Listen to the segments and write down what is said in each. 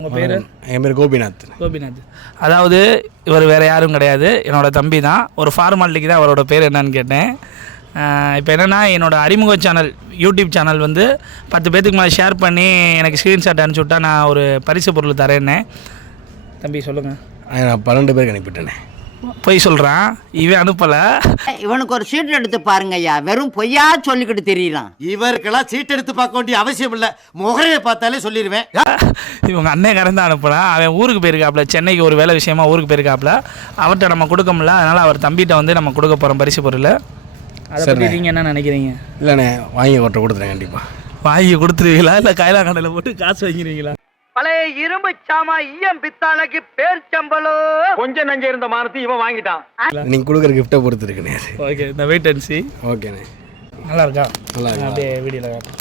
உங்கள் பேர்? என் பேர் கோபிநாத். கோபிநாத். அதாவது இவர் வேறு யாரும் கிடையாது, என்னோடய தம்பி தான். ஒரு ஃபார்மாலிட்டிக்கு தான் அவரோட பேர் என்னன்னு கேட்டேன். இப்போ என்னென்னா, என்னோடய அறிமுக சேனல் யூடியூப் சேனல் வந்து 10 பேத்துக்கு மேலே ஷேர் பண்ணி எனக்கு ஸ்க்ரீன்ஷாட் அனுப்பிச்சி விட்டா நான் ஒரு பரிசு பொருள் தரேன்னே. தம்பி சொல்லுங்கள். நான் 12 பேருக்கு அனுப்பிவிட்டேனே. பொய் சொல்கிறான், இவன் அனுப்பலை. இவனுக்கு ஒரு சீட் எடுத்து பாருங்க ஐயா, வெறும் பொய்யா சொல்லிக்கிட்டு தெரியலாம். இவருக்கெல்லாம் சீட் எடுத்து பார்க்க வேண்டிய அவசியம் இல்லை, முகரையை பார்த்தாலே சொல்லிடுவேன். இவங்க அண்ணன் தான் அனுப்புகிறான். அவன் ஊருக்கு போயிருக்காப்புல, சென்னைக்கு ஒரு வேலை விஷயமா ஊருக்கு போயிருக்காப்புல. அவர்கிட்ட நம்ம கொடுக்க முடியல, அதனால் அவர் தம்பிகிட்ட வந்து நம்ம கொடுக்க போகிறோம் பரிசு பொருள். அதை பற்றி நீங்கள் என்ன நினைக்கிறீங்க? இல்லைண்ணே, வாங்கி ஒருத்தர் கொடுத்துறேன். கண்டிப்பாக வாங்கி கொடுத்துருவீங்களா, இல்லை கைலா கடையில் போட்டு காசு வாங்கிடுவீங்களா? பழைய இரும்பு சாமா ஈயம் பித்தாளைக்கு பேர் சம்பளோ கொஞ்சம் நஞ்ச இருந்த மானத்தை இவன் வாங்கிட்டான். நீங்கள் கொடுக்குற கிஃப்ட்டை பொறுத்து இருக்குண்ணே. ஓகே, இந்த வெயிட் அண்ட் சி. ஓகேண்ணே, நல்லா இருக்கா? நல்லா இருக்கு. அப்படியே வீடியோவில் காட்டும்.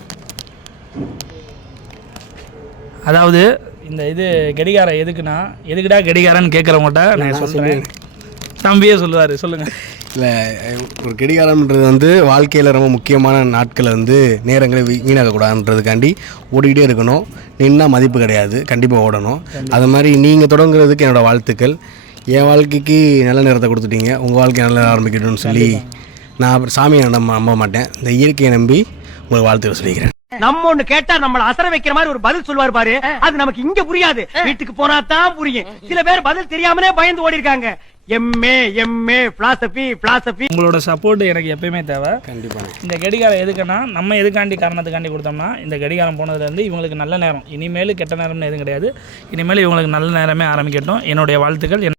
அதாவது இந்த இது கடிகாரம் எதுக்குன்னா, எதுக்குடா கடிகாரன்னு கேட்குறவங்கள்ட்ட நான் சொல்கிறேன், தம்பியே சொல்லுவார். சொல்லுங்கள். இல்லை, ஒரு கடிகாரம்ன்றது வந்து வாழ்க்கையில் ரொம்ப முக்கியமான நாட்களை வந்து நேரங்களை வீணாக்கக்கூடாதுன்றதுக்காண்டி ஓடிக்கிட்டே இருக்கணும். நின்னா மதிப்பு கிடையாது, கண்டிப்பாக ஓடணும். அது மாதிரி நீங்கள் தொடங்குறதுக்கு என்னோடய வாழ்த்துக்கள். என் வாழ்க்கைக்கு நல்ல நேரத்தை கொடுத்துட்டீங்க, உங்கள் வாழ்க்கை நல்லா ஆரம்பிக்கணும்னு சொல்லி நான் சாமியை நம்ப மாட்டேன், இந்த இயற்கையை நம்பி உங்களுக்கு வாழ்த்துக்கள் சொல்லிக்கிறேன். நம்ம ஒண்ணு கேட்டா நம்மள அசர வைக்கிற மாதிரி ஒரு பதில் சொல்வார் பாரு, அது நமக்கு இங்க புரியாது, வீட்டுக்கு போனா தான் புரியும். சில பேர் பதில் தெரியாமலே பயந்து ஓடி இருக்காங்க. MA philosophy. உங்களோட சப்போர்ட் எனக்கு எப்பயுமே தேவை. கண்டிப்பாக. இந்த கடிகாரம் எதுக்குன்னா, நம்ம எதுக்காண்டி காரணத்துக்காண்டி கொடுத்தோம்னா, இந்த கடிகாரம் போனதுலேருந்து இவங்களுக்கு நல்ல நேரம், இனிமேல் கெட்ட நேரம்னு எதுவும் கிடையாது. இனிமேல் இவங்களுக்கு நல்ல நேரமே ஆரம்பிக்கட்டும். என்னுடைய வாழ்த்துக்கள்.